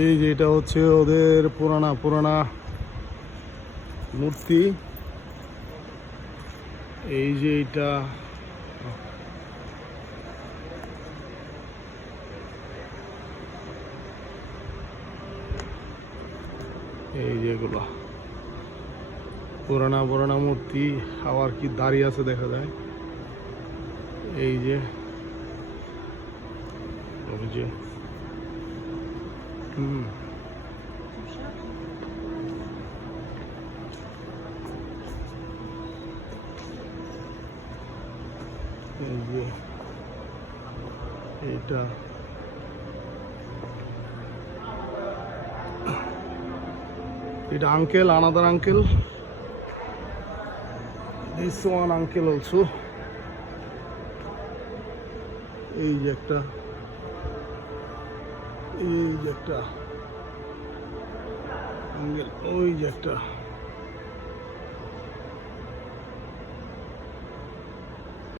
এই যে এটা হচ্ছে ওদের পুরানা মূর্তি। এই যে এটা এই যেগুলো পুরানা মূর্তি, আবার কি দাঁড়িয়ে আছে দেখা যায়। এই যে ওই যে এই যে এটা এটা uncle, another uncle, this one uncle also. এই যে একটা uncle, ওই যে একটা